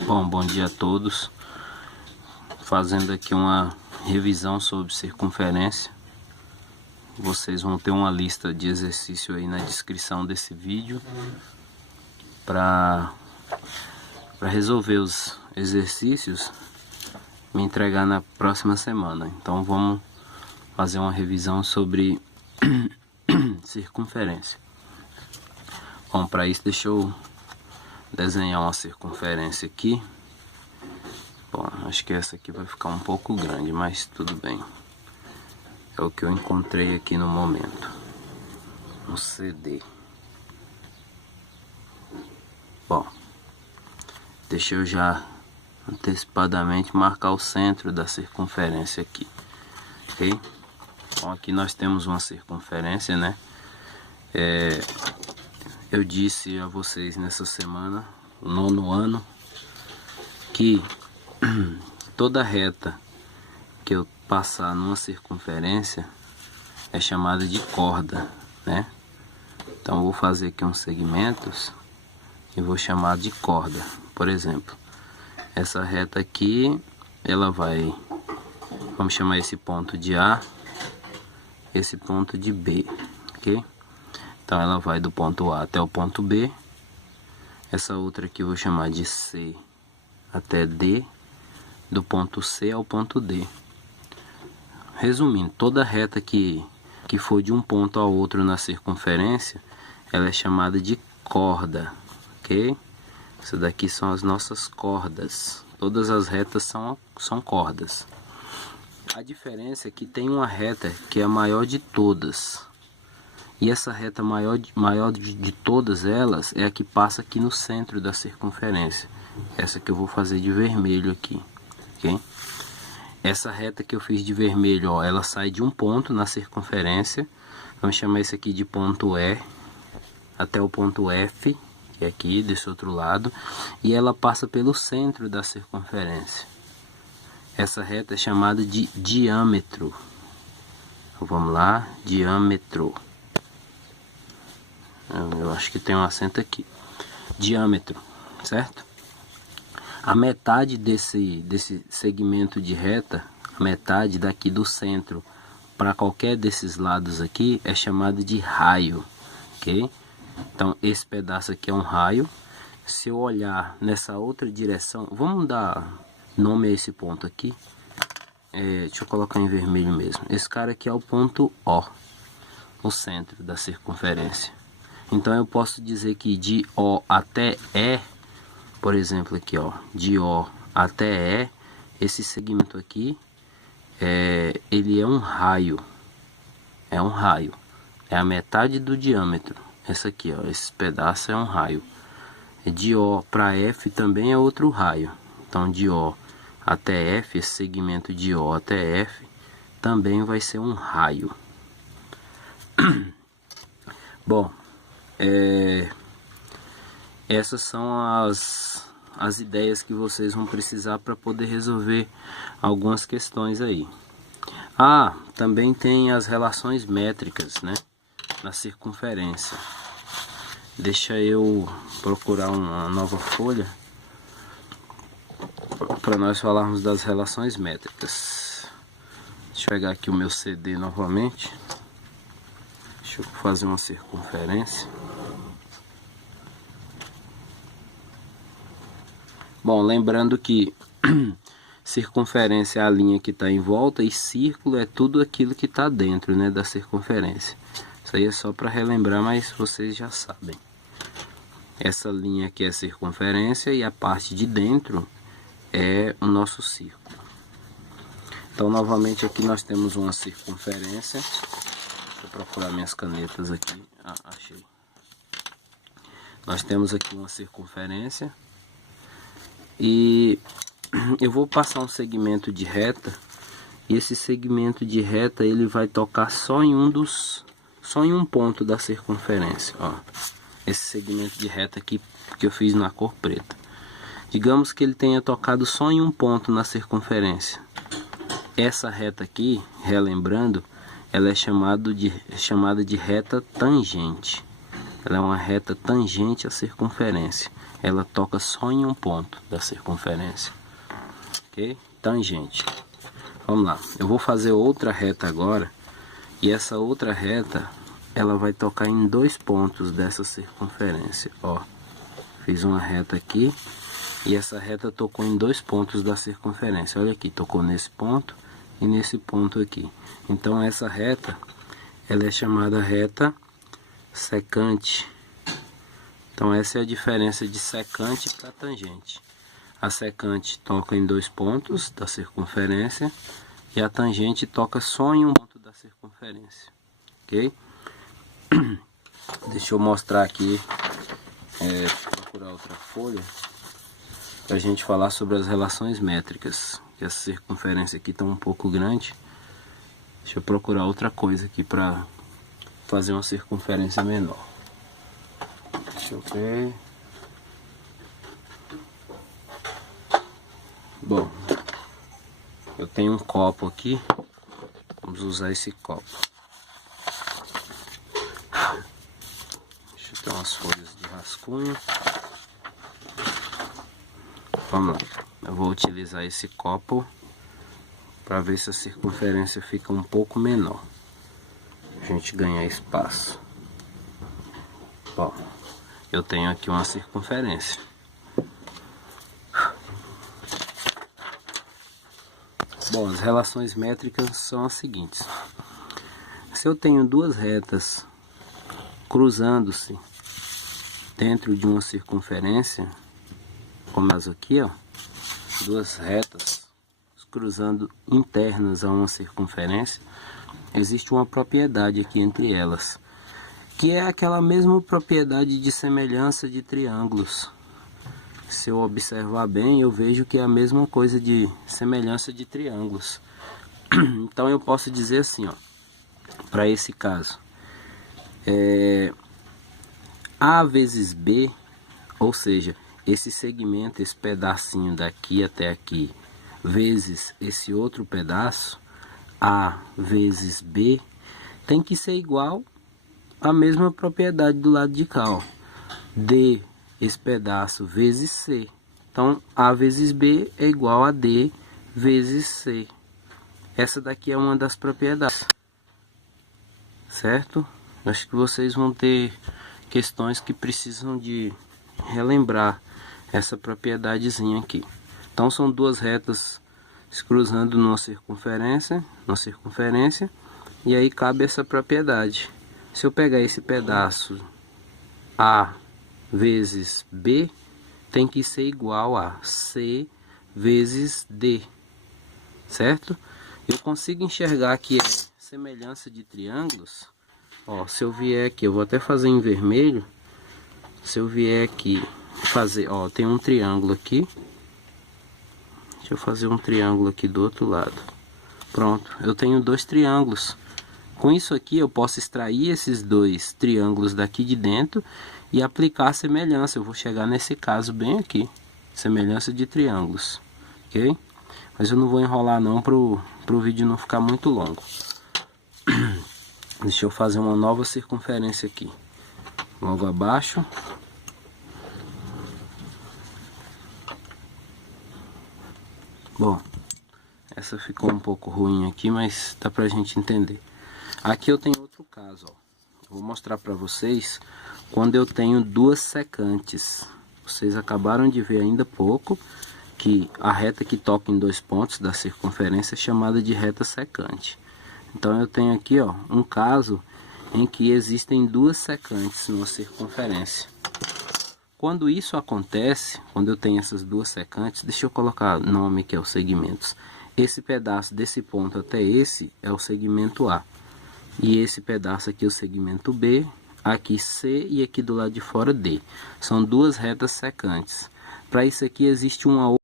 Bom dia a todos. Fazendo aqui uma revisão sobre circunferência. Vocês vão ter uma lista de exercício aí na descrição desse vídeo para resolver os exercícios, me entregar na próxima semana. Então vamos fazer uma revisão sobre circunferência. Bom, para isso deixa eu desenhar uma circunferência aqui. Bom, acho que essa aqui vai ficar um pouco grande, mas tudo bem. É o que eu encontrei aqui no momento. Um CD. Bom, deixa eu já antecipadamente marcar o centro da circunferência aqui. Ok? Bom, aqui nós temos uma circunferência, né? Eu disse a vocês nessa semana, no 9º ano, que toda reta que eu passar numa circunferência é chamada de corda, né? Então eu vou fazer aqui uns segmentos e vou chamar de corda. Por exemplo, essa reta aqui, ela vai, vamos chamar esse ponto de A, esse ponto de B, ok? Então ela vai do ponto A até o ponto B. Essa outra aqui eu vou chamar de C até D, do ponto C ao ponto D. Resumindo, toda reta que for de um ponto ao outro na circunferência, ela é chamada de corda, ok? Essas daqui são as nossas cordas. Todas as retas são cordas. A diferença é que tem uma reta que é a maior de todas. E essa reta maior de todas elas é a que passa aqui no centro da circunferência. Essa que eu vou fazer de vermelho aqui, ok? Essa reta que eu fiz de vermelho, ó, ela sai de um ponto na circunferência. Vamos chamar esse aqui de ponto E até o ponto F, que é aqui desse outro lado. E ela passa pelo centro da circunferência. Essa reta é chamada de diâmetro. Então, vamos lá, diâmetro. Eu acho que tem um acento aqui. Diâmetro, certo? A metade desse segmento de reta, a metade daqui do centro para qualquer desses lados aqui é chamado de raio, ok? Então esse pedaço aqui é um raio. Se eu olhar nessa outra direção, vamos dar nome a esse ponto aqui. Deixa eu colocar em vermelho mesmo. Esse cara aqui é o ponto O, o centro da circunferência. Então eu posso dizer que de O até E, por exemplo aqui, ó, de O até E, esse segmento aqui, ele é um raio. É um raio. É a metade do diâmetro. Essa aqui, ó, esse pedaço é um raio. De O para F também é outro raio. Então de O até F, esse segmento de O até F, também vai ser um raio. Bom, essas são as ideias que vocês vão precisar para poder resolver algumas questões aí. Também tem as relações métricas, né, na circunferência. Deixa eu procurar uma nova folha para nós falarmos das relações métricas. Deixa eu pegar aqui o meu CD novamente. Deixa eu fazer uma circunferência. Bom, lembrando que circunferência é a linha que está em volta e círculo é tudo aquilo que está dentro, né, da circunferência. Isso aí é só para relembrar, mas vocês já sabem. Essa linha aqui é a circunferência e a parte de dentro é o nosso círculo. Então, novamente aqui nós temos uma circunferência. Deixa eu procurar minhas canetas aqui. Achei. Nós temos aqui uma circunferência. E eu vou passar um segmento de reta. E esse segmento de reta ele vai tocar só em um ponto da circunferência, ó. Esse segmento de reta aqui que eu fiz na cor preta. Digamos que ele tenha tocado só em um ponto na circunferência. Essa reta aqui, relembrando, ela é chamada de reta tangente. ela é uma reta tangente à circunferência. Ela toca só em um ponto da circunferência. Ok? Tangente. Vamos lá. Eu vou fazer outra reta agora. E essa outra reta, ela vai tocar em 2 pontos dessa circunferência. Ó, fiz uma reta aqui. E essa reta tocou em 2 pontos da circunferência. Olha aqui, tocou nesse ponto e nesse ponto aqui. Então essa reta, ela é chamada reta secante. Então essa é a diferença de secante para tangente. A secante toca em 2 pontos da circunferência e a tangente toca só em um ponto da circunferência. Ok? Deixa eu mostrar aqui, procurar outra folha para a gente falar sobre as relações métricas. Que essa circunferência aqui está um pouco grande. Deixa eu procurar outra coisa aqui para fazer uma circunferência menor. Deixa eu ver. Bom, eu tenho um copo aqui. Vamos usar esse copo. Deixa eu ter umas folhas de rascunho. Vamos lá. Eu vou utilizar esse copo para ver se a circunferência fica um pouco menor. A gente ganhar espaço. Bom, eu tenho aqui uma circunferência. Bom, as relações métricas são as seguintes. Se eu tenho 2 retas cruzando-se dentro de uma circunferência, como as aqui, ó, 2 retas cruzando internas a uma circunferência, existe uma propriedade aqui entre elas, que é aquela mesma propriedade de semelhança de triângulos. Se eu observar bem, eu vejo que é a mesma coisa de semelhança de triângulos. Então eu posso dizer assim, ó, para esse caso, A vezes B, ou seja, esse segmento, esse pedacinho daqui até aqui, vezes esse outro pedaço, A vezes B, tem que ser igual à mesma propriedade do lado de cá, ó. D, esse pedaço, vezes C. Então, A vezes B é igual a D vezes C. Essa daqui é uma das propriedades. Certo? Acho que vocês vão ter questões que precisam de relembrar essa propriedadezinha aqui. Então, são 2 retas se cruzando numa circunferência, e aí cabe essa propriedade. Se eu pegar esse pedaço A vezes B, tem que ser igual a C vezes D, certo? Eu consigo enxergar que é semelhança de triângulos. Ó, se eu vier aqui, eu vou até fazer em vermelho. Se eu vier aqui fazer, ó, tem um triângulo aqui. Deixa eu fazer um triângulo aqui do outro lado. Pronto, eu tenho 2 triângulos. Com isso aqui eu posso extrair esses 2 triângulos daqui de dentro e aplicar a semelhança. Eu vou chegar nesse caso bem aqui, semelhança de triângulos, ok? Mas eu não vou enrolar não para o vídeo não ficar muito longo. Deixa eu fazer uma nova circunferência aqui, logo abaixo. Bom, essa ficou um pouco ruim aqui, mas dá pra gente entender. Aqui eu tenho outro caso, ó. Eu vou mostrar pra vocês quando eu tenho 2 secantes. Vocês acabaram de ver ainda há pouco que a reta que toca em 2 pontos da circunferência é chamada de reta secante. Então eu tenho aqui, ó, um caso em que existem 2 secantes numa circunferência. Quando isso acontece, quando eu tenho essas 2 secantes, deixa eu colocar nome que é os segmentos. Esse pedaço desse ponto até esse é o segmento A. E esse pedaço aqui é o segmento B, aqui C e aqui do lado de fora D. São 2 retas secantes. Para isso aqui existe uma